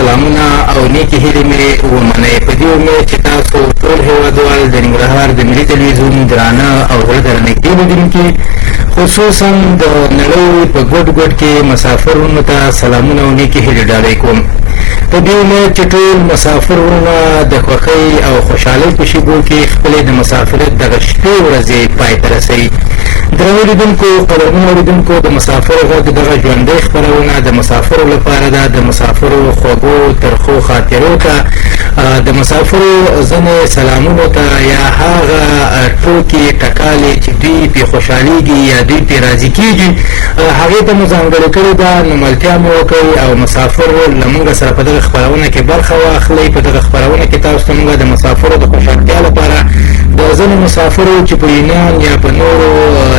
سلامونه او نیکې هیلې مې ومنئ. په دې امید چې تاسو ټول هېوادوال د ننګرهار د ملي تلویزیون درانه او زړه درنږدې لیدونکي، خصوصا د نړۍ په ګوټ ګوټ کې مسافرونو ته سلامونه او نیکې هیلې ډالۍ کوم. په دې امید چې ټول مسافر وروڼه د خوښۍ او خوشحالۍ په شېبو کې خپلې د مسافرت دغه شپې ورځې پای ته رسوي. درنو لیدونکو، قدرمنو اورېدونکو، د مسافرو غږ دغه ژوندۍ خپرونه د مسافرو لپاره ده. د مسافرو خوږو ترخو خاطرو ته، د مسافرو ځینې سلامونو ته، یا هغه ټوکې ټکالې چې دوی پې خوشحالېږي یا دوی پې راضي کېږي، هغې ته مو ځانګړې کړې ده. نو ملتیا مو وکړئ او مسافر له موږ سره په دغه خپرونه کې برخه واخلئ. په دغه خپرونه کې تاسو ته موږ د مسافرو د خوشحالتیا لپاره د ځینو مسافرو چې په یونان یا په نورو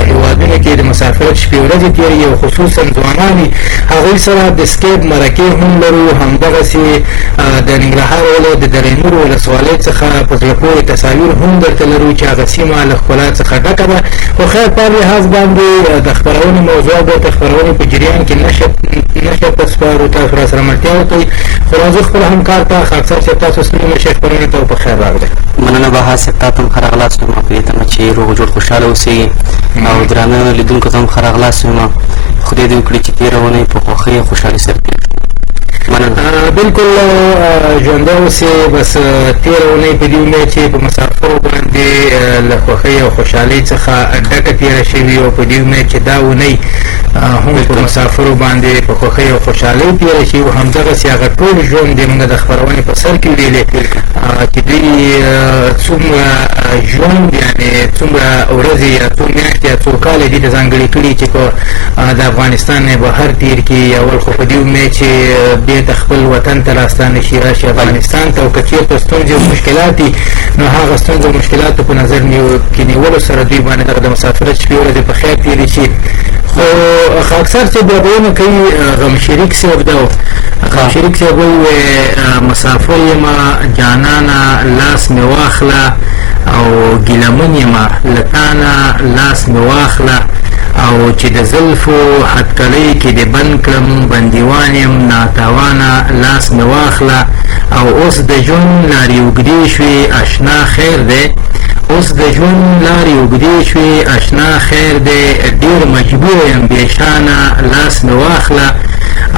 هېوادونو کې د مسافرت شپې ورځې تېروي او خصوصا ځوانان وي، هغوی سره د سکیپ مرکې هم لرو. همدغسې د ننګرهار ولایت د دره نور ولسوالۍ څخه په زړه پورې تصاویر هم درته لرو چې هغه سیمه له ښکلا څخه ډکه ده. خو خیر په هر لحاظ باندې د خپرونې موضوع به د خپرونې په جریان کې نشر ته سپارو. تاسو را سره ملتیا وکړئ. خو راځو خپل همکار ته خاکسار صاحب، تاسو ستړي مه شئ، خپرونې ته په خیر راغلی. مننه بهار صاحب، تا ته هم ښه راغلاست وایم. په دې تمه چې روغ جوړ خوشحاله اوسئ او درانه لیدونکو ته هم ښه راغلاست وایم. خدای دې وکړي چې تېره اونۍ په خوښۍ او خوشحالۍ سره تېره کړي. بالکل ژوندی اوسئ. بس تېره اونۍ په دې امید چې په مسافرو باندې له خوښۍ او خوشحالۍ څخه ډکه تېره شوي، او په دې امید چې دا اونۍ هم په مسافرو باندې په خوښۍ او خوشحالۍ تېره شي. او همدغسې هغه ټول ژوند دی موږ د خپرونې په سر کې ویلې چې دوی څومره ژوند، یعنې څومره ورځې یا څو میاشتې یا څو کاله دي ته ځانګړي کړي چې په د افغانستان نه بهر تېر کړي. اول خو په دې امید چې بېرته خپل وطن ته راستانه شي، راشي افغانستان ته. او که چېرته ستونزې او مشکلات دي، نو هغه ستونزې او مشکلاتو په نظر کې نیولو سره دوی باندې دغه د مسافرت شپې ورځې په خیر تېرې شي. خو اکثر چې یادونه کوي غم شریک صاحب ده. غم شریک صاحب وایي مسافر یمه جانانه لاس مې واخله، او ګیلمن یمه له تانه لاس مې واخله، او چې د زلفو هتکړۍ کې دې بند کړم بندیوان یم ناتوانه لاس مې واخله. او اوس د ژوند لارې اوږدې شوې اشنا خیر دی، اوس د ژوند لارې اوږدې شوې اشنا خیر دی، ډېر مجبور یم بېشانه لاس مې واخله.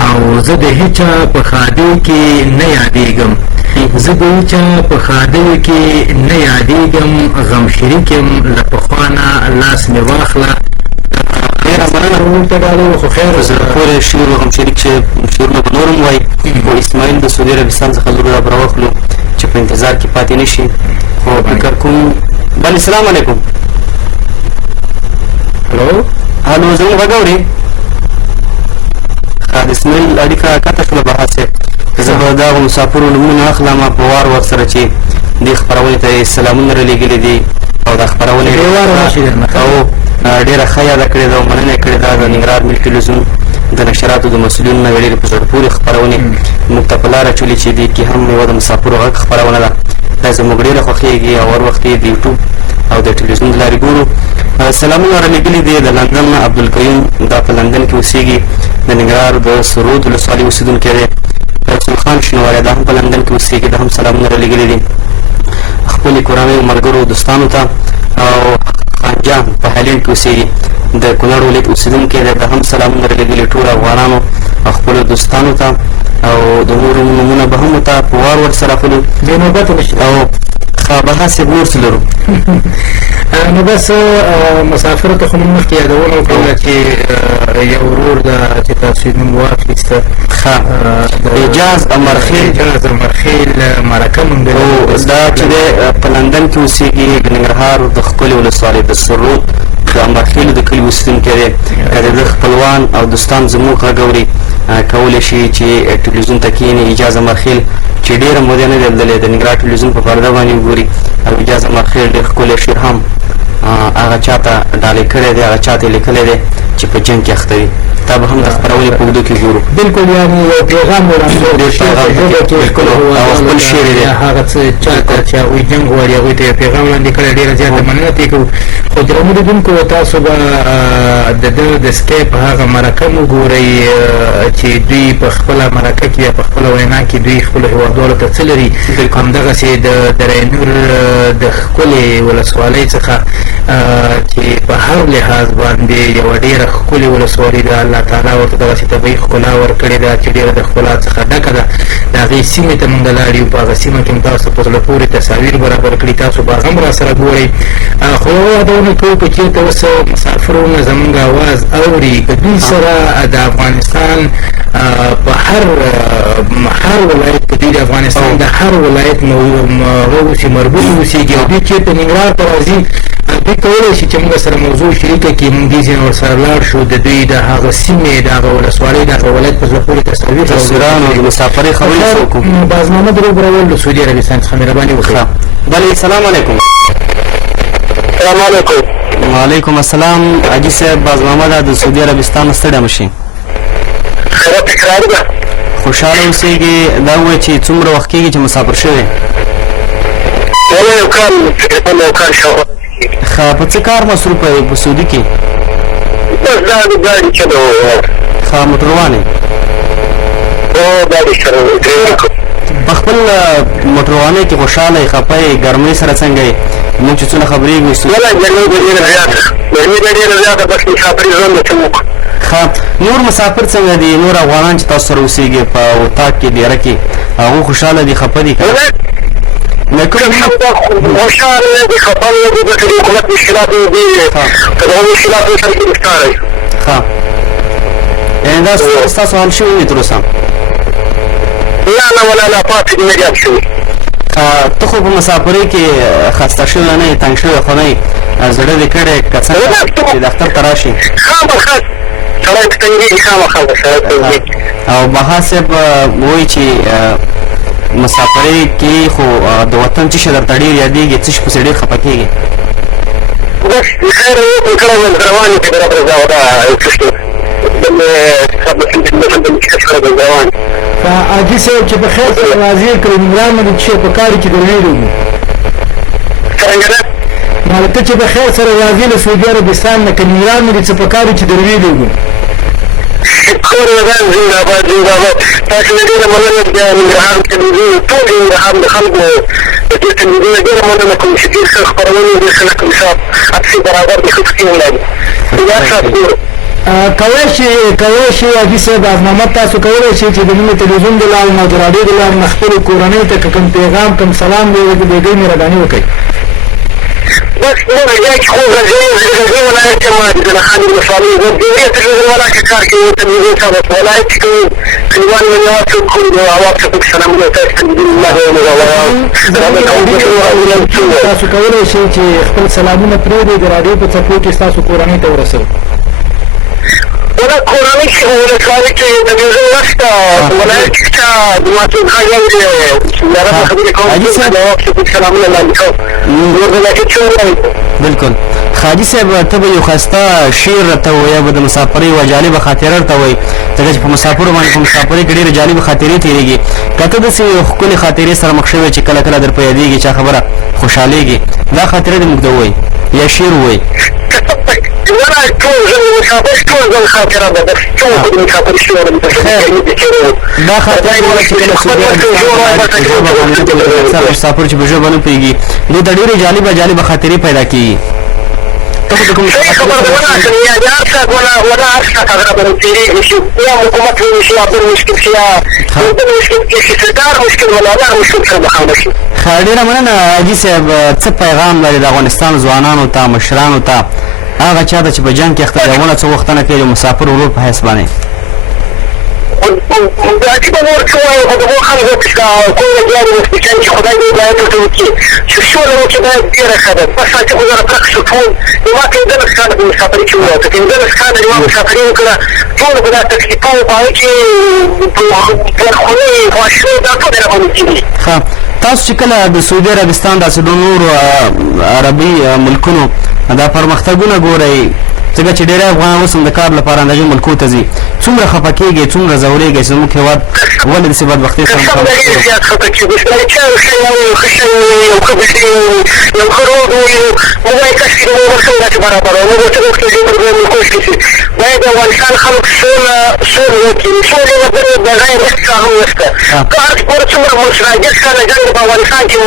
او زه د هیچا په ښادۍ کې نه یادېږم، زه د هیچا په ښادۍ کې نه یادېږم، غم شریک یم له پخوانه لاس مې واخله. ډېره مننه موږ ته ډالۍ. خو خیر زړه پورې شعر و غم شریک چې شعرونه به نور هم وایي. خو اسماعیل د سعودي عربستان څخه لور را راواخلو چې په انتظار کې پاتې نه شي. خو فکر کوم بل السلام علیکم. هلو زموږ غږ اورې؟ ښه د اسماعیل اړیکه قطع شوله بهار صاحب. زه به د هغو مسافرو نومونه اخلم په وار ورسره چې دې خپرونې ته یې سلامونه رالېږلي دي او دا خپرونه او ډېره ښه یاده کړې ده او مننه یې کړې ده د ننګرهار ملي ټلویزیون د نشراتو د مسؤلینو نه ډېرې په زړه پورې خپرونې موږ ته په لاره اچولي چې دې کې هم یوه د مسافرو غږ خپرونه ده. دا زموږ ډېره خوښېږي او هر وخت یې د یوټیوب او د ټلویزیون له لارې ګورو. سلامونه رالېږلي دي د لندن نه عبدالقیوم، دا په لندن کې اوسېږي، د ننګرهار د سرود ولسوالۍ اوسېدونکی دی. رسول خان شنواری دا هم په لندن کې اوسېږي، دا هم سلامونه رالېږلي دي خپلې کورنۍ ملګرو دوستانو ته. او خانجان په هالینډ کې اوسېږي، د کونړ ولایت اوسېدونکی دی، دا هم سلامونه رالېږلي ټولو افغانانو او خپلو دوستانو ته. او د نورو نومونه به هم ورته په وار ورسره اخلو. بې نوبته نشته. او بهار صاحب نور څه لرو؟ نو بس مسافرو ته خو موږ مخکې یادونه وکړله چې یو ورور ده چې تاسو یې نوم واخیسته، اعجاز امرخیل. اعجاز امرخیل مرکه موندلې. دا چې دی په لندن کې اوسېږي، د ننګرهار د ښکلې ولسوالۍ د سرود د امرخیلو د کلي اوسېدونکی دی. که د ده خپلوان او دوستان زموږ غږ اوري، کولی شي چې ټلویزیون ته کښېني. اعجاز امرخیل چې ډېره موده نه دی لیدلی، د ننګرهار ټلویزیون په پرده باندې وګوري. او اعجاز امرخیل ډېر ښکلی شعر هم هغه چا ته ډالۍ کړی دی، هغه چا ته یې لیکلی دی چې چې په جنګ کې اخته دي دا به هم د خپرونې په اوږدو کې ګورو. بالکل یعنې یو پیغام وړاندې او خپل شعر دی هغه څه چاته چې هغوی جنګ غواړي هغوی ته یو پیغام وړاندې کړی ډېره زیاته مننه ترې کوو. خو درنو لیدونکو تاسو به د ده د سکیپ هغه مرکه مو ګورئ چې دوی په خپله مرکه کې یا په خپله وینا کې دوی خپلو هېوادوالو ته څه لري. همدغسې د دره نور د ښکلې ولسوالۍ څخه چې په هر لحاظ باندې یوه ډېره ښکلې ولسوالي ده. الله تعالی ورته دغسې طبیعي ښکلا ورکړې ده چې ډېره د ښکلا څخه ډکه ده. د هغې سیمې ته مونږ لاړ یو. په هغه سیمه کې هم تاسو په زړه پورې تصاویر برابر کړي. تاسو به هغه هم راسره ګورئ. خو یوه یادونه کوو که چېرته اوس مسافرونه زمونږ اواز اوري که دوی سره د افغانستان په هر ولایت کې دوی د افغانستان د هر ولایت اوسي مربوط اوسېږي او دوی چېرته ننګرهار ته راځي دوی کولی شي چې موږ سره موضوع شریکه کړي. موږ دې ځای ورسره لاړ شو د دوی د هغه سیمې د هغه ولسوالۍ د هغه ولایت په زړه پورې تصویرانو د مسافرۍ خبرې وکړو. بازنامه دروبرول د سعودي عربستان څخه مهرباني وکړه. بلې السلام علیکم. السلام علیکم. وعلیکم السلام. حاجي صاحب بازنامه ده د سعودي عربستان ستړی مه شئ. خیرات تکرار ده. خوشحاله اوسېږي. دا ووایه چې څومره وخت کېږي چې مسافر شوی؟ یو کال تقریبا یو کال شاوخوا. ښه په څه کار مصروفه یې په سعودي کې؟ بس دا د ګاډي چلوو. ښه موټروان یې؟ هو ګاډي چلوو ډرایور کوم. په خپل موټروانۍ کې خوشحاله یې ښه یې ګرمۍ سره څنګه یې موږ چې څونه خبرېږو ولا ګرمۍ به ډېره زیاته ګرمۍ به ډېره زیاته بس مسافري ژوند به څه وکړو. ښه نور مسافر څنګه دي؟ نور افغانان چې تاسو سره اوسېږي په اطاق کې ډېره کې هغوی خوشحاله دي خفه دي که خوشحاله دي خفه نه دي ځکه د حکومت مشکلات نه دي که د هغو مشکلاتو سره ګرفتار وي. ښه یعنې دا ستاسو حل شوي وي تر اوسه؟ نه ولا لا پاتې دي نه دي حل شوي. ته خو په مسافرۍ کې خسته شوی نه یې تنګ شوی خو نه یې زړه دې کړی که څنګه چې دفتر ته راشي خامخا سړی په تنګېږي خامخا به سړی تنګېږي. او بها صاحب وایي چې مسافرۍ کې خو د وطن څه شی درته ډېر یادېږي څه شي پسې ډېر خفه کېږي؟ بس خیر وکړو کله مې روان یې که برابر دا حاجي صاحب چې په خیر سره راضي کړو ننګرهار نه دې چې په کار کې درلېږو څرنګه ده نو ته چې په خیر سره راضي له سعودي عربستان نه که ننګرهار نه دې څه په کار کې درلېږو کور وطن زنده‌باد زنده‌باد. تاسو نه ډېره مننه د ننګرهار تلویزیون ټول ننګرهار د خلکو د دې تلویزیون ډېره مننه کوم چې ډېر ښه خپرونې ډېر ښه نقل انصاف عکسي برابر د ښه ټیم لري. دا سات ګورو کولی شي حاجي صاحب ازمامت تاسو کولی شئ چې د مونږ تلویزیون د لارې نه د راډیو د لارې نه خپلې کورنۍ ته که کوم پیغام کوم سلام دی د دوی مهرباني وکړئ. بس موږ ځای کې خو غزې ولایت یم د جنخان ولسوالۍ زه د دې تلویزیون والا کې کار کوي تلویزیون صاحب ولایت کې کوي کلیوال مې یوه څوک کوم د اواز څخه سلامونه تاسو تلویزیون تاسو کولی شئ چې خپل سلامونه پرېږدئ د راډیو په څپو کې ستاسو کورنۍ ته ورسوئ. ولا کورنۍ کې ولسوالۍ کې تلویزیون نشته ولایت کې چې د ماسوم خان یو دی یاره خبرې کوم د اواز څخه سلامونه لاندې کوم بالکل. حاجي صاحب ته به یو ښایسته شعر راته ووایه به د مسافرۍ یوه جالبه خاطره راته وایي ځکه چې په مسافرو باندې په مسافرۍ کې ډېرې جالبه خاطرې تېرېږي که ته داسې یو ښکلې خاطرې سره مخ شوی چې کله کله در په یادېږي چا خبره خوشحالېږي دا خاطره دې موږ ته ووایي یا شعر ووایي. ولا ټول ژوند مسافر ټول ژوند خاطره ده بس ټول د مسافر شعر دا خاطره چې کله سعودي عربستان مسافر چې په ژبه نه پوهېږي دوی ته ډېرې جالبه خاطرې پیدا کېږي. خبر ولا يا جارسك ولا عرسك اغرب تيري مش يا حكومه مش يا مشكل فيها مشكل في ستار مشكل ولا لا مشكل في مخالفه. ډېره مننه حاجي صاحب. څه پیغام لري د افغانستان ځوانانو ته مشرانو ته هغه چا ته چې په جنګ کې اخته دي هغونه څه وختونه کوي د مسافر ورور په حیث باندې عجیبه ورته وایي خو د هغو خلکو کومه جاري وسپېچن چې خدای دې هدایت ورته وکړي چې سوله وکړي باید ډېره ښه ده. بس چې خو زره پرک شو ټول ما 15 کاله په مسافرۍ کې ووته 15 کاله یې ما مسافري وکړه ټول په دا تکلیفونو په هغې کې پرخونې خواشینۍ دا ټول یې راباندې کېږي. ښه تاسو چې کله د سعودي عربستان داسې د نورو عربي ملکونو دا پرمختګونه ګورئ ځکه چې ډېری افغانان اوس هم د کار لپاره اندازې ملکو ته ځي. څومره خفه کېږئ، څومره ځورېږئ چې زموږ هېواد ولې داسې بدبختۍ سره مخامخ ډېر زیات خفه کېږو. چې چا یو ښه یو ښه شی ووایي، یو ښه بشري ووایي، یو ښه روډ ووایي، موږ وایي کاشکې د موږ څه داسې برابر وه، موږ ورته غوښتل چې موږ باید کوشش وشي. باید د افغانستان خلک سوله وکړي. سولې لپاره بغیر هېڅ څه هم نشته. که هر څومره څومره مشراجت سره جنګ په افغانستان کې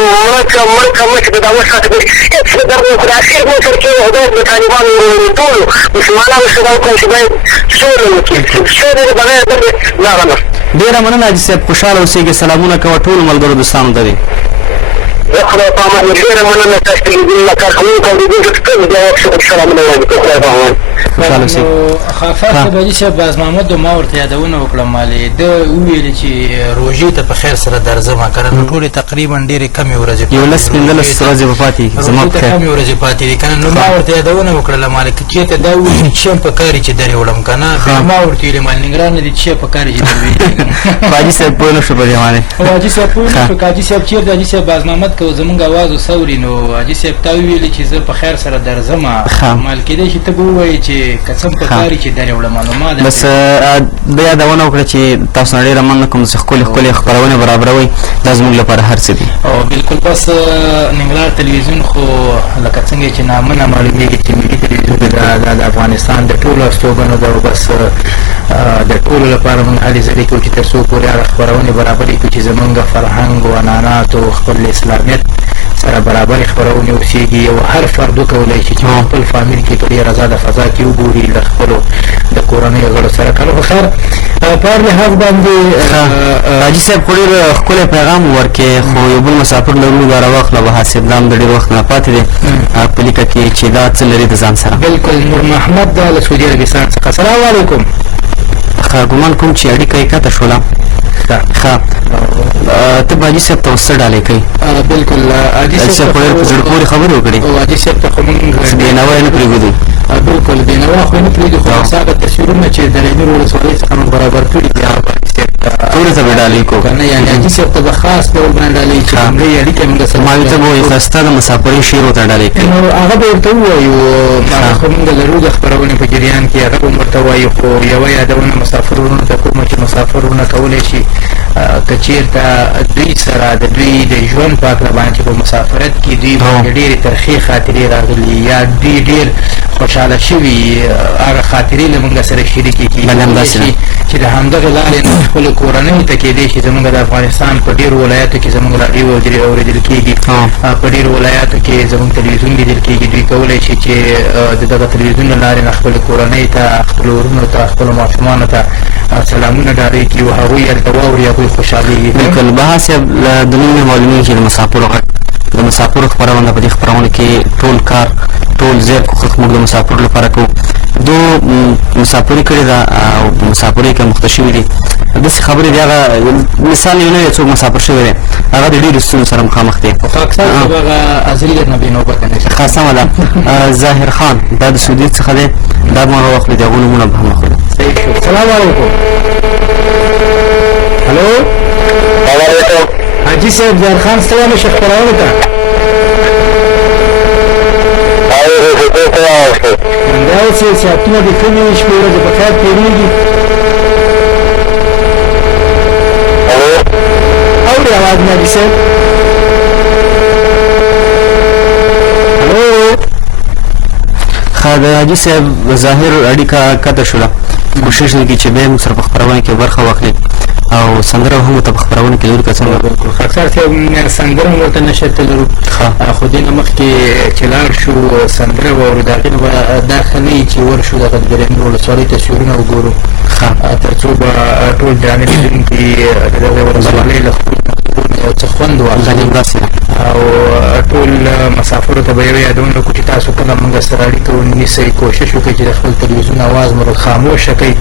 ملک د دعوت ساته پورې هېڅ نه درلود. خو د اخر مصر کې باید د طالبانو ټولو مسلمانانو سره وکړو چې باید سوله وکړي. سولې بغیر بلې لاره نشته. ډېره مننه حاجي صاحب، خوشحاله اوسېږئ. سلامونه کوه ټولو ملګرو دوستانو ته دې. خدای په امان. ډېره مننه تاسو ته لیدلو کارکوونکو او لیدونکو ته ټولو سلامونه وړاندې کوم. خدای په امان. خوشحاله اوسئ. خافاق حاجي صاحب باز محمد ما ورته یادونه وکړه مالې ده وویل چې روژې ته په خیر سره درځم که نه ټولې تقریبا ډېرې کمې ورځې 11-15 ورځې به پاتې زما په خیر کمې ورځې پاتې دي که نه. نو ما ورته یادونه وکړله مالې که چېرته دا وویل چې هم په کار چې درې وړم که نه بیا ما ورته ویلې مال ننګرهار نه دي چې په کار چې در ویلېږم. حاجي صاحب پوه نه شو په دې باندې. حاجي صاحب پوه نه شو که حاجي صاحب چېرته حاجي صاحب باز محمد که زمونږ اواز وسوري نو حاجي صاحب تا وویلې چې زه په خیر سره درځم مال کېدی چې ته به ووایې چې قسم په کار چې درې وړم. نو ما بس د یادونه وکړه چې تاسو نه ډېره مننه کوم چې ښکلې ښکلې خپرونې برابروئ. دا زموږ لپاره هر څه دي. او بالکل بس ننګرهار تلویزیون خو لکه څنګه چې نامه نه معلومېږي چې ملي تلویزیون د افغانستان د ټولو استوګنو ده او بس د ټولو لپاره موږ هلې ځلې کوو چې تر څو پورې هغه خپرونې برابرې کړو چې زموږ فرهنګ و عنعنات او خپل اسلامیت سره برابرې خپرونې اوسېږي. او هر فرد وکولی شي چې خپل فامیل کې په ډېره ازاده فضا کې وګوري له خپلو د کورنیو غړو سره. که نو خیر په هر لحاظ باندې حاجي صاحب خو ډېر ښکلی پیغام ورکړې، خو یو بل مسافر لرو دا راواخله به حاسب دا هم د ډېر وخت نه پاتې دی په لیکه کې چې دا څه لري د ځان سره. بالکل نور محمد دا له سعودي عربستان څخه. السلام علیکم. ګمان کوم چې اړیکه یې کته شوله. ښه ته به حاجي صاحب ته اوس څه ډالۍ کوې؟ بالکل حاجي صاحب خو ډېر په زړه پورې خبرې وکړې. حاجي صاحب ته خو مونږ بېنوا یې نه پرېږدو. بالکل بېنوا خو یې نه پرېږدو، خو هغه تصویرونه چې د رینور ولسوالۍ څخه مو برابر کړي دي ټولو ته به ډالۍ کوو که نه. یعنې حاجي صاحب ته به خاص ډول باندې ډالۍ چې لومړۍ اړیکه موږ سره ما ته به وایي ښایسته د مسافرۍ شعر ورته ډالۍ کوي. نو هغه به ورته ووایو هغه خو موږ لرو د خپرونې په جریان کې هغه به ورته وایو. خو یوه یادونه مسافر وروڼو ته کومه چې مسافر وروڼه کولی شي که چېرته دوی سره د دوی د ژوند په هکله باندې چې په مسافرت کې دوی باندې ډېرې ترخې خاطرې راغلي یا دوی ډېر خوشحاله شوي هغه خاطرې له موږ سره شریکې کړي چې د همدغې لارې نه خپلو کورنیو ته کېدی شي زموږ د افغانستان په ډېرو ولایاتو کې زموږ راډیو اورېدل کېږي، په ډېرو ولایاتو کې زموږ تلویزیون لیدل کېږي. دوی کولی شي چې د دغه تلویزیون له لارې نه خپلو کورنیو ته خپلو وروڼو ته خپلو ماشومانو ته سلامونه ډالۍ کړي او هغوی هلته واوري هغوی خوشحالېږي. بالکل بها صاحب د نوم مې معلومېږي چې د مسافرو غږ د مسافرو خپرونه په دې خپرونه کې ټول کار ټول زیر کوښښ موږ د مسافرو لپاره کوو. دو مسافري کړې ده او مسافرۍ کې مخته شوي دي. داسې خبرې دي هغه مثال یو نوی څوک مسافر شوی دی هغه د ډېرو ستونزو سره مخامخ دی. خو اکثر هغه ازلي درنه بېنوبته نه شي. ښه سمه ده. ظاهر خان دا د سعودي څخه دی، دا به ما راواخلو د هغو نومونه به هم اخلو. السلام علیکم. هلو حاجي صاحب ظاهر خان ستړی نه شي خپرونې ته. دا اوسې ساعتونه د کمې شپې ورځې په خیر تېرېږي. اورې اواز مې حاجي صاحب؟ هلو ښه د حاجي صاحب ظاهر اړیکه کته شوله. کوشش وکړي چې بیا یې موږ سره په خپرونه کې برخه واخلي او سندره هم ورته په خپرونه کې لرو که څنګه. بالکل خاکسار صاحب سندره هم ورته نشرته لرو، خو دې نه مخکې چې لاړ شو سندره واورو د هغې نه به دا ښه نه وي چې ورشو دغه د درېمر ولسوالۍ تصویرونه وګورو تر څو به ټول جامع لیدونکي د دغې ولسوالۍ له خپلو یو څه خوند واخلي او ټول مسافرو ته به یو یادونه وکړو چې تاسو کله موږ سره اړیکه ونیسئ کوشش وکړئ چې د خپل تلویزیون اواز مو خاموشه کړئ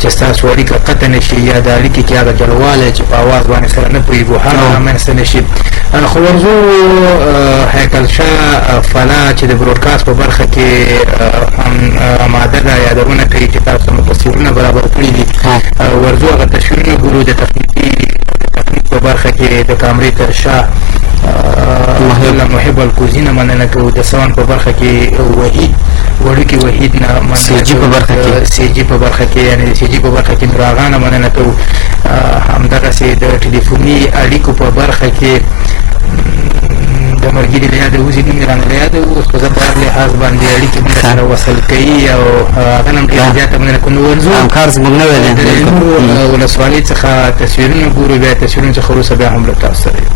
چې ستاسو اړیکه قطع نه شي یا د اړیکې کې هغه جلوالی چې په اواز باندې سره نه پوهېږو هغه رامنځته نه شي. خو ورځو هیکل شاه فلا چې د براډکاسټ په برخه کې هم آماده ده یادونه کوي چې تاسو مو تصویرونه برابر کړي دي. ورځو هغه تصویرونه ګورو د تخنیک په برخه کې د کامرې تر شا محب الکوزینه مننه کوو، د ساوند په برخه کې وحید وړوکي وحید نه مننه سی جي په برخه کې یعنې د سی جي په برخه کې نور هغه نه مننه کوو همدغسې د ټلیفوني اړیکو په برخه کې د ملګري له یاده وځي نوم یې رانه له یاده اوس په زه په هر لحاظ باندې اړیکې موږ سره وصل کوي او هغه نه هم ډېره زیاته مننه کوو. نو ورځو د نورو ولسوالۍ څخه تصویرونه ګورو بیا تصویرونو څخه وروسته بیا هم له تاسو سره یو.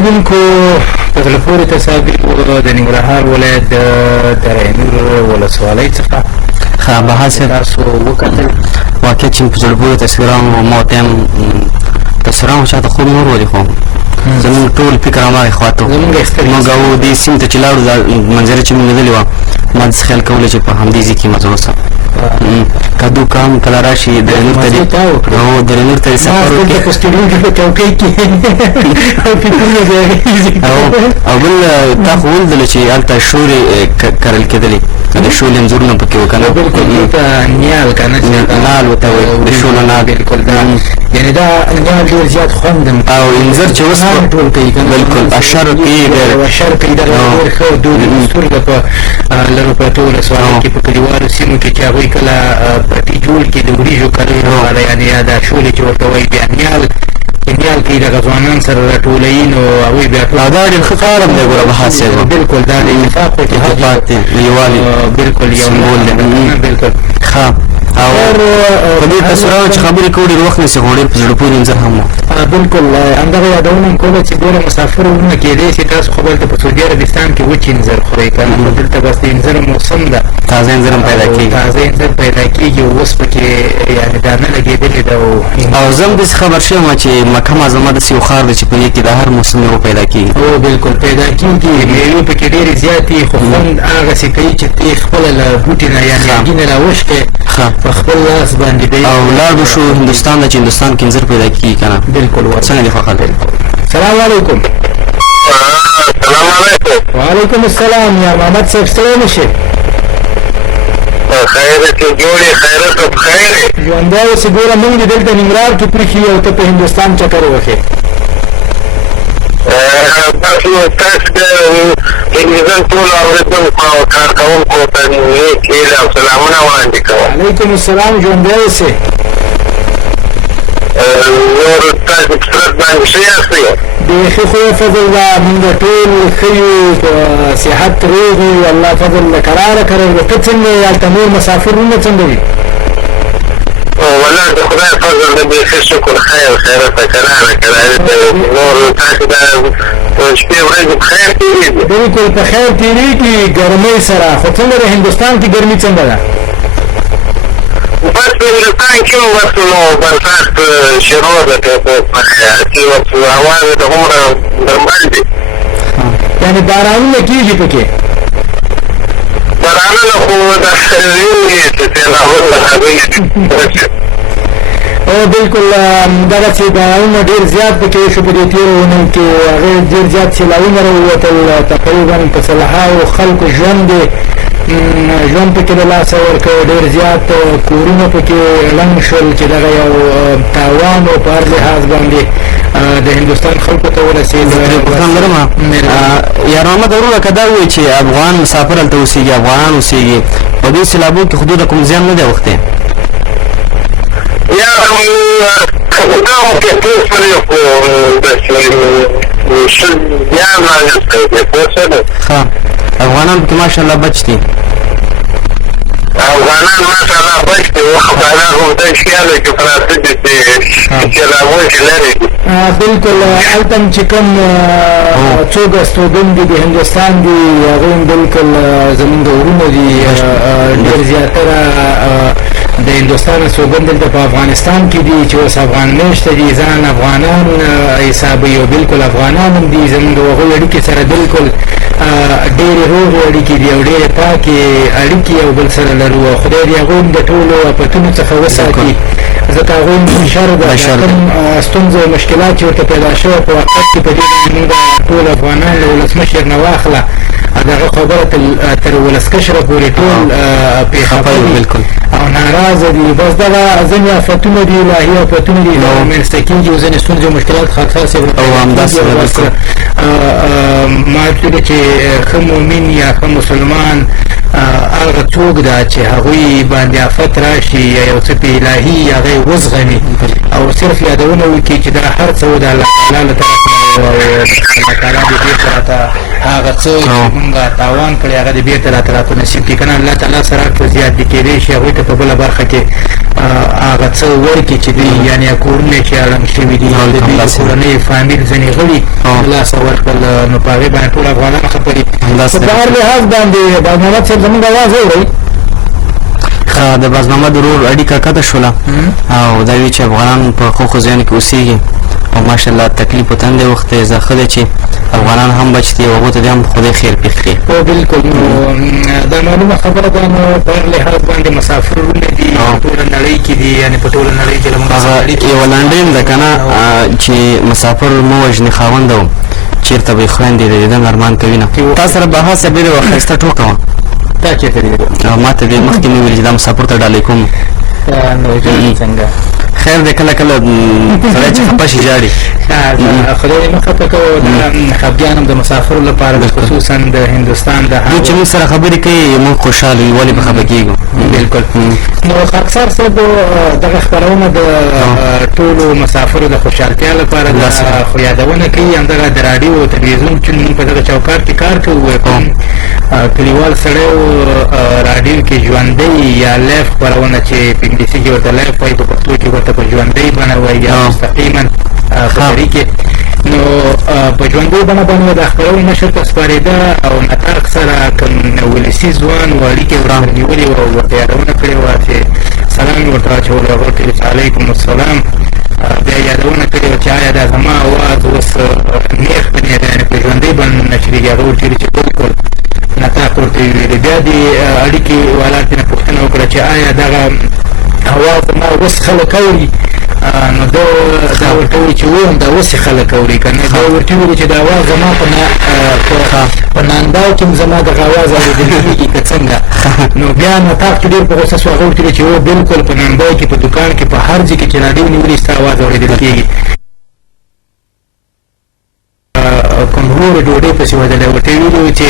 اوریدونکو په زړه پورې تصاویر د ننګرهار ولایت د دره ولسوالۍ څخه بهر صاحب تاسو وکتل واقعیت چې په زړه پورې تصویرانو ما ورته هم تصویرانو چاته خوب نه ورولي خو زمونږ ټول فکر هماغې خواته موږ او دې سیمې ته چې لاړو دا منظره چې مونږ لیدلې وه ما داسې خیال کولی چې په همدې ځای کې مزه اوسم کدو کام کله راشي درنور ته سفر وکړي او بل تا خو ولیدله چې هلته شورې کرل کېدلې د شولې انځورونه پکې وو که نه بالکل دې ته نیال که نه نال ورته وایي د شولو نال بالکل دا یعنې دا نیال ډېر زیات خوند او انځر چې اوس ټول کوي که نه بالکل اشر کوي اشر کوي دغه ډېر ښه دود دستور ده په لرو پرتو ولسوالۍ کې په کلیوالو سیمو کې چې هغوی کله پټي جوړ کړي د وریژو کرلو لپاره یعنې یا دا شولې چې ورته وایي بیا نیال کوي دغه ځوانان سره راټولوي نو هغوی بیا دا ډېر ښه کار هم دی ګوره بهار صاحب بالکل دا د اتفاق او اتحاد دی یووالي بالکل یو سمبول دی بالکل ښه او په دې تصویرونو چې خبرې کوو ډېر وخت نیسي خو ډېر په زړه پورې انځر هم وو بالکل همدغه یادونه مې کوله چې ډېره مسافر وروڼه کېدی شي تاسو خو دلته په سعودي عربستان کې وچ انځر خورئ که نه خو دلته بس د انځر موسم ده تازه انځر هم پیدا کېږي تازه انځر پیدا کېږي او اوس پکې یعنې دانه لګېدلې ده او زه هم داسې خبر شوی یم چې مکه معظمه داسې یو ښار دی چې په دې کې د هر موسم میوه پیدا کېږي او بالکل پیدا کېږي میوې پکې ډېرې زیاتې خو خوند هغسې کوي چې ته یې خپله له بوټي نه یعنې هګي نه راوشکې په خپل لاس باندې او لاړو شو هندوستان ته چې هندوستان کې انځر پیدا کېږي که نه بالکل څنګه دي فخر سلام علیکم السلام علیکم وعلیکم السلام یا محمد صاحب ستړی نه شئ خیرت جوړې خیرت په خیر ژوندی اوسې ګوره موږ دې دلته ننګرهار کې پرېښي او ته په هندوستان چکر ووښې بس نو تاسو د تلویزیون ټولو اورېدونکو او کارکوونکو ته نیک هیله او سلامونه وړاندې کوم علیکم السلام ژوندی اوسې نور تاسو په صورت باندې ښه یاستئ بیخي خو فضل ده موږ ټول ښه یو په صحت روغ یو الله فضل له کراره کړی ده ته څنګه یې هلته نور مسافر وروڼه څنګه دي والله د خدای فضل ده بیخي شکر خیر خیرت کراره ده نور تاسو د شپې ورځې په خیر تېرېږي بالکل په خیر تېرېږي ګرمۍ سره خو څنګه د هندوستان کې ګرمي څنګه ده بس په هندوستان کې بس نو برسات شروع ده چې هوا د هومره درمل دي یعنې بارانونه کېږي پکې بارانونه خو داسې وي چې سیلابونه هغوی او بالکل دغسې بارانونه ډېر زیات پکې وشو په دې تېرو اونۍ کې هغې ډېر زیات سیلابونه راووتل تقریبا په سلهاوو خلکو ژوند پکې له لاسه ورکړ ډېر زیات کورونه پکې ړنګ شول چې دغه یو تاوان و په هر لحاظ باندې د هندوستان خلکو ته ورسېد پوښتنه لرم یار محمد وروره که دا ووایي چې افغان مسافر هلته اوسېږي افغانان اوسېږي په دې سیلابونو کې خو دوی ته کوم زیان نه دی اوښتی یا دا خو کې ټول سړي خو داسې ښه زیان رانیستی دی پوه شوې ښه افغانان پکې ماشاءالله بچ دي افغانان ماشاءالله بچ دي افغانان هم دا خیال دی چې پراته دي چې سیلابونه چې لرې دي بالکل هلته هم چې کوم څوک استوګن دي د هندوستان دي هغوی هم بالکل زمونږ وروڼه دي ډېر زیاتره د هندوستان استوګن دلته په افغانستان کې دي چې اوس افغان میشته دي ځان افغانان حسابوي او بالکل افغانان هم دي زمونږ د هغوی اړیکې سره بالکل ډېرې روغې اړیکې دي او ډېرې پاکې اړیکې یو بل سره لرو او خدای دې هغوی هم د ټولو آفتونو څخه وساتي ځکه هغوی هم شر ده کوم ستونزه او مشکلات چې ورته پیدا شوی په وخت کې په دې باندې موږ ټول افغانان له ولسمشر نه واخله دغه خبره تر ولسکشره پورې ټول پېښه بالکل او ناراضه دي بس دغه ځینې آفتونه دي الهي آفتونه دي رامنځته کېږي او ځینې ستونزې او مشکلات خاص او همداسې ما ویلي چې ښه مؤمن یا ښه مسلمان هغه څوک ده چې هغوی باندې آفت راشي یا یو څه په الهي هغه یې وزغمي او صرف یادونه وکړي چې دا هر څه د الله تعالی له طرف نه او الله تعالی دې بېرته راته هغه څه چې مونږ تاوان کړی هغه دې بېرته راته نصیب کړي که نه الله تعالی سره هر څه زیات دي کېدی شي هغوی ته په بله برخه کې هغه څه ورکړي چې دوی یعنې کورونه چې ړنګ شوي دي د دوی د کورنۍ فامیل ځینې غړي لاسه ورکړل نو په هغې باندې ټول افغانان خفه دي په هر لحاظ باندې باز محمد صاحب زموږ اواز اورئ د باز محمد ورور اړیکه کته شوله او دا وی چې افغانان په ښو ځایونو کې اوسېږي او ماشاءالله تکلیف ورته نه دی اوښتی زه ښه دی چې افغانان هم بچ دي او هغو ته دې هم خدای خیر پېښ کړي بالکل نو دا معلومه خبره ده نو په هر لحاظ باندې مسافر وروڼه دي په ټوله نړۍ کې دي یعنې په ټوله نړۍ کې له موږ هغه یوه لنډۍ ده که نه چې مسافر مه وژنې خاونده و چېرته به یې خویندې د دیدن ارمان کوي نه تا سره بها صاحب ډېره یوه ښایسته ټوکه وه تا چېرته دی؟ ما ته دې مخکې مې ویل چې دا مسافر ته ډالۍ کوم. نو څنګه خیر دی، کله کله سړی چې خفه شي ژاړي. خدای دې مه خفه کوو. دا خفګان هم د مسافرو لپاره د خصوصا د هندوستان د دوی چې موږ سره خبرې کوي موږ خوشحاله وي، ولې به خفه کېږو؟ بلکل. نو خاکسار صاحب دغه خپرونه د ټولو مسافرو د خوشحالتیا لپاره خو یادونه کوي، همدغه د راډیو او تلویزیون چې موږ په دغه چوکاټ کې کار کوو، کوم کلیوال سړی راډیو کې ژوندۍ یا لایف خپرونه چې په انګلیسي کې ورته لایف وایي، په پښتو کې ورته په ژوندۍ بڼه وایي یا مستقیما په طریقې. نو په ژوندۍ بڼه باندې د خپرونې نشر ته سپارېده او نطاق سره کوم ولسي ځوان و اړیکې ورته نیولې وه او ورته یادونه کړې وه چې سلام یې ورته واچولی، هغه ورته ویل چې علیکم السلام. بیا یادونه کړې وه چې آیا دا زما اواز اوس نیغ په نیغ یعنې په ژوندۍ بڼه نشرېږي؟ هغه ورته ویلي چې بالکل نطاق ورته یې ویلې. بیا دې اړیکې والا ترېنه پوښتنه وکړه چې آیا دغه اواز زما اوس خلک اوري؟ نو دا ورته وایي چې وایم دا اوس یې خلک اوري که نه. دا ورته ویلي چې د اواز زما په نانداو کې هم زما دغه اواز اورېدل کېږي که څنګه؟ نو بیا نطاق چې ډېر په غوسه سو، هغه ورته ویلي چې هو بلکل په نانداو کې، په دوکان کې، په هر ځای کې چې راډیو نیولي ستا اواز اورېدل کېږي. کوم ورور ډوډۍ پسې ودلی، ورته یې ویلي وو چې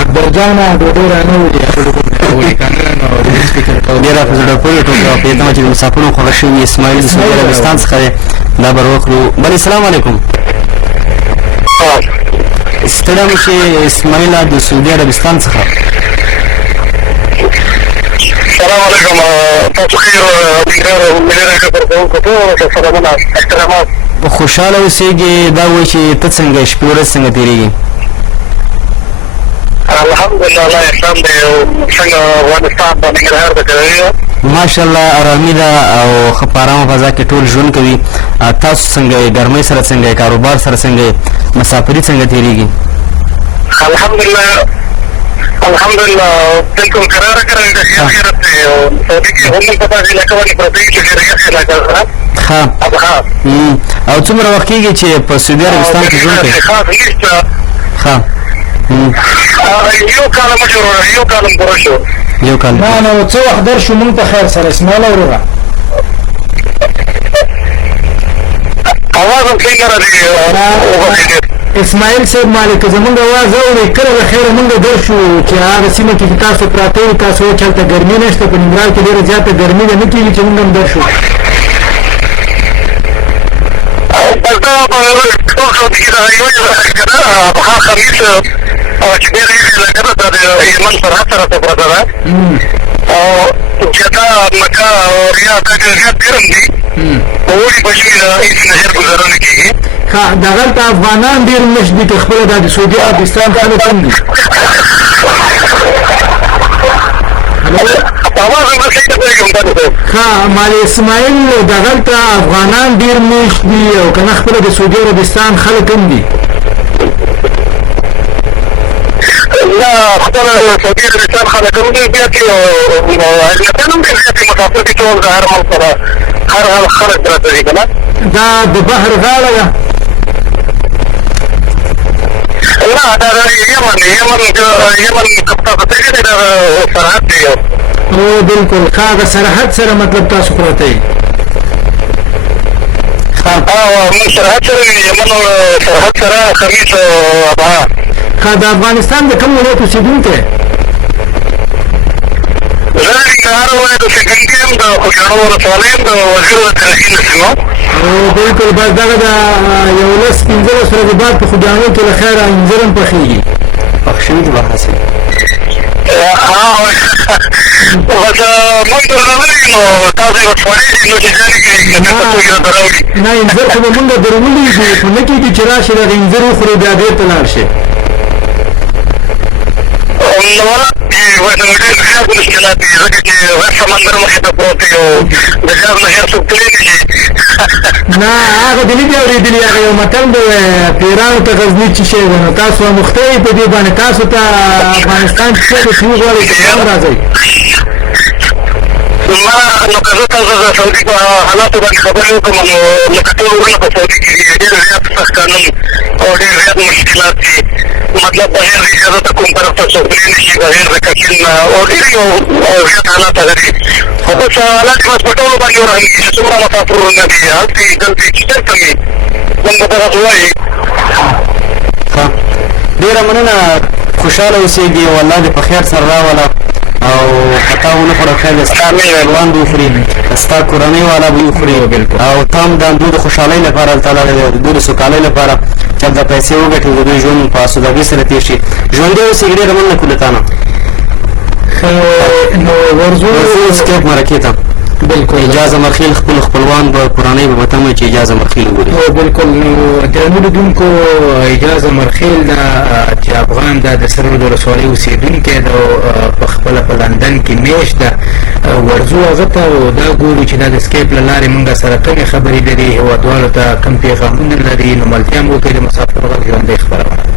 اکبر جانه ډوډۍ رانه ولي، هغه ډوډۍ راولي که نه. نو سپیکر ډېره په زړه پورې ټوکه په دې تمه چې د مسافرو خوښه شوي اسماعیل د سعودي عربستان څخه دی، دا به وکړو. بلې السلام علیکم. ستړی مو شي اسماعیله د سعودي عربستان څخه. السلام علیکم، تاسو خیر ملي کارکوونکو ټولو ته سلامونه، احترامات. خوشحاله اوسېږي. دا وایي چې ته څنګه شپې ورځ څنګه تېرېږي؟ الحمدلله الله احسان دی. څنګه افغانستان په ننګرهار کې کوي؟ ماشاءالله ارامي ده او ښه په ارامه فضا کې ټول ژوند کوي. تاسو څنګه یې؟ ګرمۍ سره څنګه یې؟ کاروبار سره څنګه یې؟ مسافري څنګه تېرېږي؟ الحمدلله بالکل کراره کراره د خیر خیرت دی. سعودي کې هم په داسې علاقه باندې پرته وي چې ډېره یخه علاقه ده. او څومره وخت کېږي چې په سعودي عربستان کې ژوند کوي؟ خاص نشته. یو کال مشر وروره، یو کال هم پوره شو. یو کال. نو څه وخت درشو موږ ته خیر سره اسماعیل وروره؟ اواز هم څنګه راځي؟ اسماعیل صاحب مالک زمونږ اواز اوري، کله د خیره موږ درشو چې هغه سیمه کې چې تاسو پراته وي، تاسو وایئ چې هلته ګرمي نشته، په ننګرهار کې ډېره زیاته ګرمي ده، نه کېږي چې موږ هم درشو؟ بس دا په ټول سعودي کې د یوه که نه هغه خمیس چې ډېره یخه علاقه ده، دا د یمن سرحد سره ته پرته ده او جده، مکه او ریاض دا ډېر زیات ګرم دي. په اوړي بجې هېڅ نه ژر ګزاره نه کېږي. دغلته افغانان ډېر مشت دي که خپله دا د سعودي عربستان خلک هم دي؟ مال اسماعیل دغلته افغانان ډېر مشت دي او که نه خپله د سعودي عربستان خلک هم دي؟ نه خپله سعودي عربستان خلک هم ډېر زیات دي او اجنبیان هم ډېر زیات دي. مسافر دي ټول د هر ملک سره هر خلک پراته دي که نه. دا د بحر غاړه ده؟ نه دا یمن که تاسو ته دی دا سرحد دی. او بلکل هغه سرحد سره مطلب تاسو پراته یې؟ موږ سرحد سره یمن سرحد سره خمیس او ابها. د افغانستان د کوم ولایت اوسېدونکی؟ زه د ننګرهار ولایت اوسېدونکی یم، د خوشاڼو ولسوالۍ یم، د وزیر د ترخي له سیمو. بلکل بس دغه د 11-15 ورځې بعد په خوږیاڼو کې له خیره انځر هم پخېږي. پخ شوي دي به هسې؟ بس موږ درغلي نو تاسو یې ورسوالۍ دي نو چې ځانې کړي په توګې راته راوړي. نه انځر خو به مونږ درولي دي، خو نه کېږي چې راشي دغه انځر وخورې بیا بېرته لاړ شي. نو ورته ډېر زیات مشکلات دي ځکه چې هر سمندر مخې ته پروت دی او د ښار نه هېر څوک تللی نه شي. نه هغه دې نه دي اورېدلي، هغه یو متل دی پیرانو ته غزني څه شی دی. نو تاسو اموخته یئ په دې باندې، تاسو ته افغانستان څه دی چې وغواړئ چې هم راځئ؟ نو که زه تاسو د سعودي په حالاتو باندې خبرې وکړم نو لکه ټول وروڼه په سعودي کې دي ډېر زیات سخت قانون او ډېر زیات مشکلات دي مطلب بغیر د اجازته کوم طرف ته څوک تللی نه شي بغیر د کچن او ډېر یو زیات حالات هغه دي خو بس الله دې بس په ټولو باندې ورحمېږي چې څومره مسافرونه دي هلته دلته چې چېرته وي موږ به دغه وایي ډېره مننه خوشحاله اوسېږي او الله دې په خیر سره راوله او پتا ونه خوړه خیر دې ستا خپلوان به وخوري ستا کورنۍ والا به وخوري او تا هم د دوی د خوشحالۍ لپاره الله تعالی د دوی د سوکالۍ لپاره چې همدا پیسې وګټي د دوی ژوند په اسودګۍ سره تېر شي ژوندی اوسېږي ډېره مننه کوو له تا نه نو ورځو سکیپ مرکې ته بالکل اجازه مرخیل خپل خپلوان به کورنۍ به وتمه چې اجازه مرخیل وګوري بالکل نو درنو لیدونکو اجازه مرخیل دا چې افغان دا د سرود ولسوالۍ اوسېدونکی ده په خپله په لندن کې میشت ده ورځو هغه ته او دا ګورو چې دا د سکیپ له لارې موږ سره کمې خبرې لري هېوادوالو ته کم پیغامونه لري نو ملتیا م وکړئ د مسافر غږ ژوندۍ خپرونه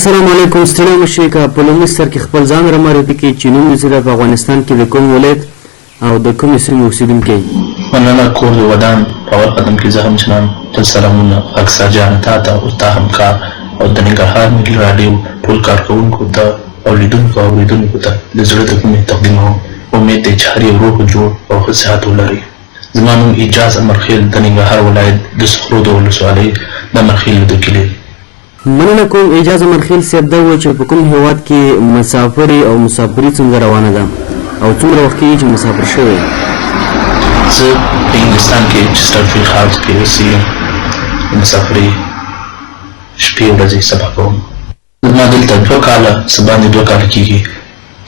السلام علیکم ستړي مشئ که په لومړي سر کې خپل ځان رامعرفي کړئ چې نوم یې په افغانستان کې د کوم ولایت او د کومې سیمې اوسېدونکی مننه کور د ودان په اول قدم کې زه هم جنان تل سلامونه اکثر جان تا ته او تا همکار او د ننګرهار ملي راډیو ټول کارکوونکو ته او لیدونکو او اورېدونکو ته د زړه د کومې تقدیموم امید دی چې هر یو روغ جوړ او ښه صحت ولري زما نوم اعجاز امرخیل د ننګرهار ولایت د سخرو د ولسوالۍ د امرخیل د کلي مننه کوم اعجاز مرخیل صاحب دا و چې په کوم هېواد کې مسافري او مسافري څنګه روانه ده او څومره وخت کېږي چې مسافر شوی زه په انګلستان کې چسټرفیلډ ښار کې اوسېږم د مسافرۍ شپې ورځې سفر کوم زما دلته 2 کاله څه باندې 2 کاله کېږي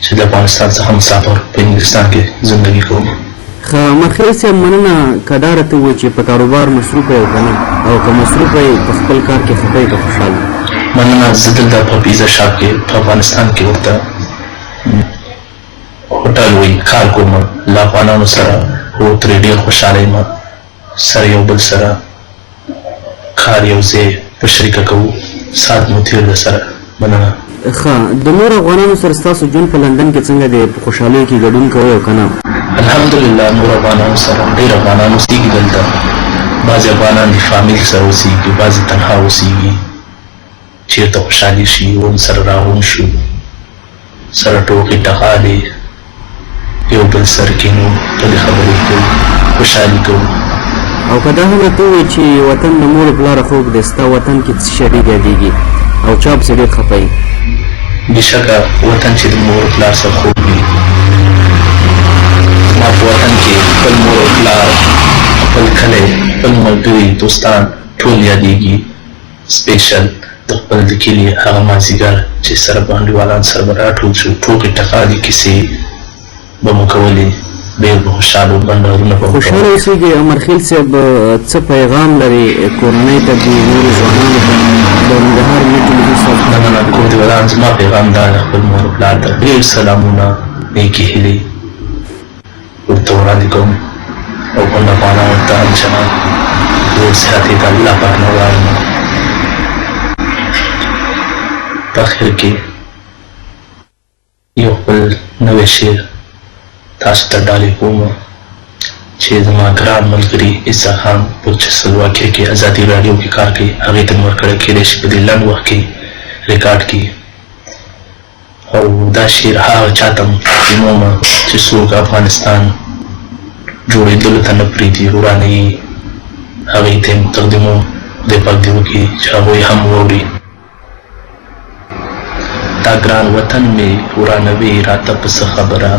چې د افغانستان څخه مسافر په انګلستان کې زندګي کوم ښه مرخیل صاحب مننه که دا راته ووایي چې په کاروبار مصروفه یې او که نه او که مصروفه یې په خپل کار کې خفه یې که خوشحاله مننه زه دلته په پیزا شاپ کې په افغانستان کې ورته هوټل وایي کار کوم له افغانانو سره خو ترې ډېر خوشحاله یم سره یو بل سره کار یو ځای په شریکه کوو ساعت مو تېر ده سره مننه ښه د نور افغانانو سره ستاسو ژوند په لندن کې څنګه دی په خوشحالیو کې ګډون کوئ او که نه الحمدلله نور افغانانو سره ډېر افغانان اوسېږي دلته بعضې افغانان د فامیل سره اوسېږي بعضې تنها اوسېږي چېرته خوشحالي شي ون سره راغون شو سره ټوکې ټغالې یو بل سره کینو بلې خبرې کوو خوشحالي کوو او که دا هم راته ووایي چې وطن د مور پلاره خوږ دی ستا وطن کې څه شی ډېر یادېږي او چا پسې ډېر خفه یي بېشکه وطن چې د مور پلار سره خوږ وي زما په وطن کې خپل مور او پلار خپل کلی خپل ملګري دوستان ټول یادېږي سپیشل د خپل د کلي هغه مازدیګر چې سره بانډیوالان سره به راټول شو ټوکې ټقالې کیسې به مو کولې ډېر به خوشحاله بنډارونه به خوشحاله اوسېږي امرخیل صاحب څه پیغام لري کورنۍ ته د نورو ځوانانو ته د ننګرهار ملي ټلویزیون ستاسو مننه کور د ودان زما پیغام دا د خپل مور پلار ته ډېر سلامونه نیکې هیلې ورته وړاندې کوم او خپل افغانانو ته همچنان روغ صحت یې د الله پاک نه غواړم په اخر کې یو خپل نوی شعر تاسو ته ډالۍ کوم چې زما ګران ملګري عیسی خان په چسلواکیه کې ازادي راډیو کې کار کوي هغې ته مې ورکړی کېدای شي په دې لنډ وخت کې ریکارډ کړي او دا شعر هغه چاته معلومه چې څوک افغانستان جوړېدلو ته نه پرېږدي ورانوي هغې ته یې تقدیموم خدای پاک دې وکړي چې هغوی هم واوري دا ګران وطن مې ورانوي راته په څه خبره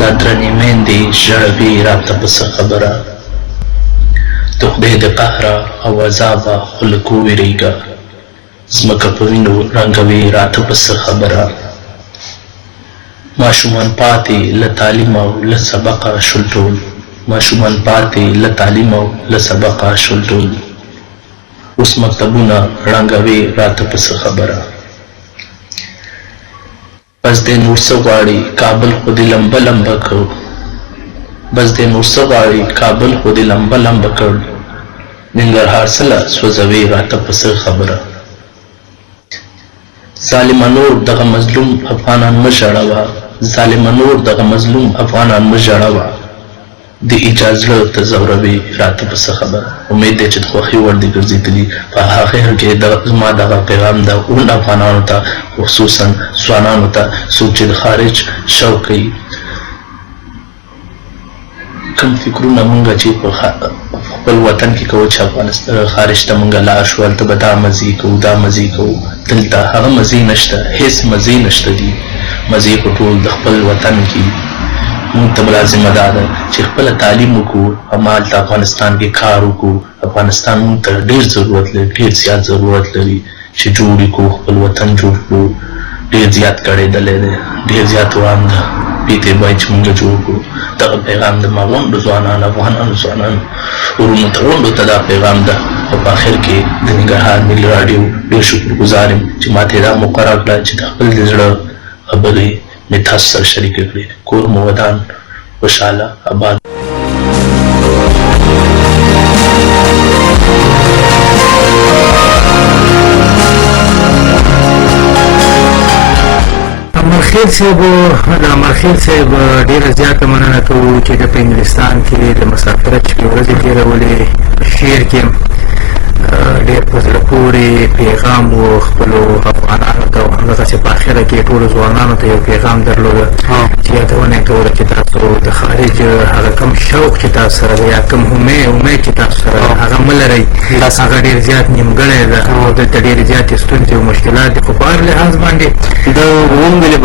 دا درنې میندې ژړوي راته په څه خبره د خدای د قهره او عذابه خو له کو وېرېږه ځمکه په وینو رنګوي راته په څه خبره ماشومان پاتې له تعلیم او له سبقه شول ټول ماشومان پاتې له تعلیم او له سبقه شول ټول اوس مکتبونه ړنګوي راته په څه خبره بس دې نور څه غواړي کابل خو دې لمبه لمبه کړ بس دې نور څه غواړي کابل خو دې لمبه لمبه کړ ننګرهار سله سوځوي راته په څه خبره ظالمانور دغه مظلوم افغانان مه ژړوه ظالمانور دغه مظلوم افغانان مه ژړوه د اجازه ته زوروي راته په څه خبره امید دی چې د خوښۍ وړ دې ګرځېدلي په آخر کې زما دغه پیغام د اون افغانانو ته خصوصا ځوانانو ته څوک چې د خارج شوق کوي کم فکرونه مونږ چې په خپل وطن کې کوو چې افغانستان خارج ته مونږ لاړ شو هلته به دا مزې کوو دا مزې کوو دلته هغه مزې نشته هېڅ مزې نشته دي مزې په ټول د خپل وطن کې مونږ ته لازمه دا ده چې خپله تعلیم وکړو همالته افغانستان کې کار وکړو افغانستان مونږ ته ډېر ضرورت لري ډېر زیات ضرورت لري چې جوړ یې کړو خپل وطن جوړ کړو ډېر زیات کړېدلی دی ډېر زیات وړاند ده دې ته باید چې مونږ جوړ کړو دغه پیغام د ما غونډو ځوانانو افغانانو ځوانانو ورونو ته غونډو ته دا پیغام ده او په آخر کې د ننګرهار ملي راډیو ډېر شکرګزار یم چې ما ته دا موقع راکړه چې د خپل د زړه خبرې مې تاسو سره شریکې کړې کور مو ودان خوشحاله آباد امرخیل صاحب ډېره زیاته مننه کوو چې د په انګلستان کې د مسافرت شپې ورځې تېرولې شعر کې ډېر په زړه پورې پیغام و خپلو افغانانو ته او همدغسې په اخره کې ټولو ځوانانو ته یو پیغام درلوده چې یادونه یې کوله چې تاسو د خارج هغه کم شوق چې تاسو سره دی یا کم امید چې تاسو سره هغه مه لرئ هغه ډېر زیات نیمګړی ده او دلته ډېرې زیاتې ستونزې او مشکلات دي خو په هر لحاظ باندې د ومویلې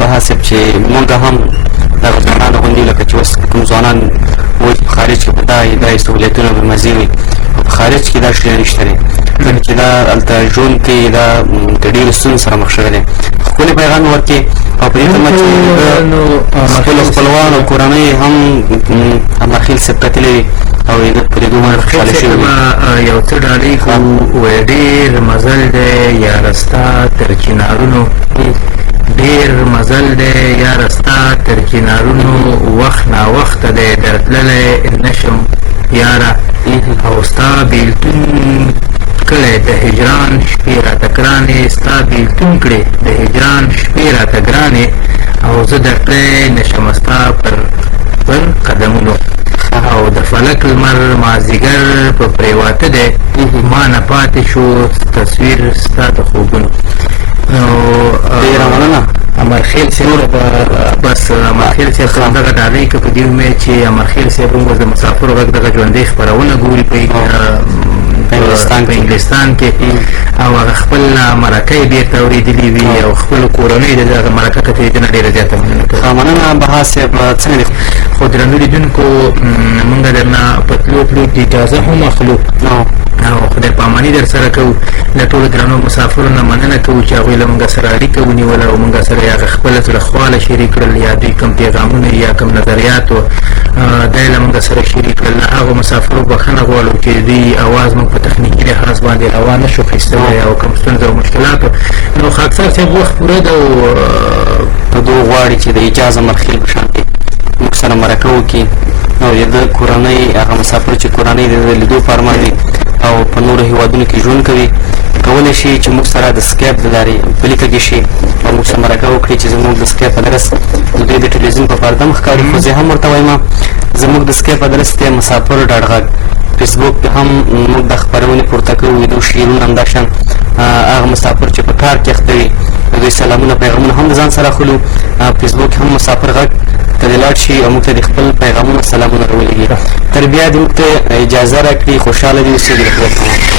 بهاسب چې موږ هم دغه ځوانانو غوندې لکه چې اوس کوم ځوانان وایي په خارج کې به دا سهولیتونه به مزې وي په خارج کې دا شی نشته دی ځکه چې دا هلته ژوند کوي دا د ډېرو ستونزو سره مخ شوی دی ښکلې پیغام ورکړي او په دې تمه چې خپلو خپلوانو کورنۍ هم امرخیل صاحب کتلې وي او د په لیدو باندې خوشحاله شوي وي یو څه ډالۍ خو وایي ډېر مزل دی یاره ستا تر چنارونو ډېر مزل دی یاره ستا تر چنارونو وخت ناوخته دی درتللی نشم یاره او ستا بېلتون کړی د هجران شپې راته ګرانې ستا بېلتون کړې د هجران شپې راته ګرانې او زه درتلی نشم ستا پر قدمونو او د فلک لمر مازدیګر په پرېواته دی ما نه پاتې شو تصویر ستا د خوبونو ډېره مننه امرخیل صاحب بس امرخیل صاحب همدغه ډالۍ که په دې امید چې امرخیل صاحب هم د مسافرو غږ دغه ژوندۍ خپرونه ګوري په انګلستان کې او هغه خپل مرکه یې بېرته اورېدلې وي او خپلو کورنیو د دغه مرکه کتېدنه ډېره زیاته مننه کوم مننه بها صاحب څنګه دي خو درنو لیدونکو مونږ درنه په تلو د اجازه هم اخلو او خدای پاماني در سره کوو له ټولو درنو مسافرو نه مننه کوو چې هغوی له مونږ سره اړیکه ونیوله او مونږ سره هغه خپله زړهخواله شریک کړل یا دوی کوم پیغامونه یا کوم نظریات و دا یې له مونږ سره شریک کړل له هغو مسافرو بخښنه غواړو چې دوی اواز مونږ په تخنیکي لحاظ باندې روا نه شو اخیستلی او کوم ستونزه او مشکلاتو نو خاکسار صاحب وخت پوره ده او په دغو غواړي چې د اجازه مرخیل په شان موږ سره مرکه وکړي او د ده کورنۍ هغه مسافر چې کورنۍ د ده لیدو په ارمان دي او په نورو هېوادونو کې ژوند کوي کولی شي چې موږ سره د سکایپ له لارې په لیکه کې شي او موږ سره مرکه وکړي چې زموږ د سکایپ ادرس د دوی د ټلویزیون په پرده هم ښکاري خو زه هم ورته وایم زموږ د سکایپ ادرس دی مسافر ډاټ غږ فیسبوک پې هم موږ د خپرونې پورته کوو ویډیو شعرونه همداشان هغه مسافر چې په کار کې اخته وي د دوی سلامونه پیغامونه هم د ځان سره اخلو فیسبوک هم مسافر غږ ته دې لاړ شي او موږ ته د خپل پیغامونه سلامونه راولېږي تر بیا دې موږ ته اجازه راکړي خوشحاله دې اوسېږي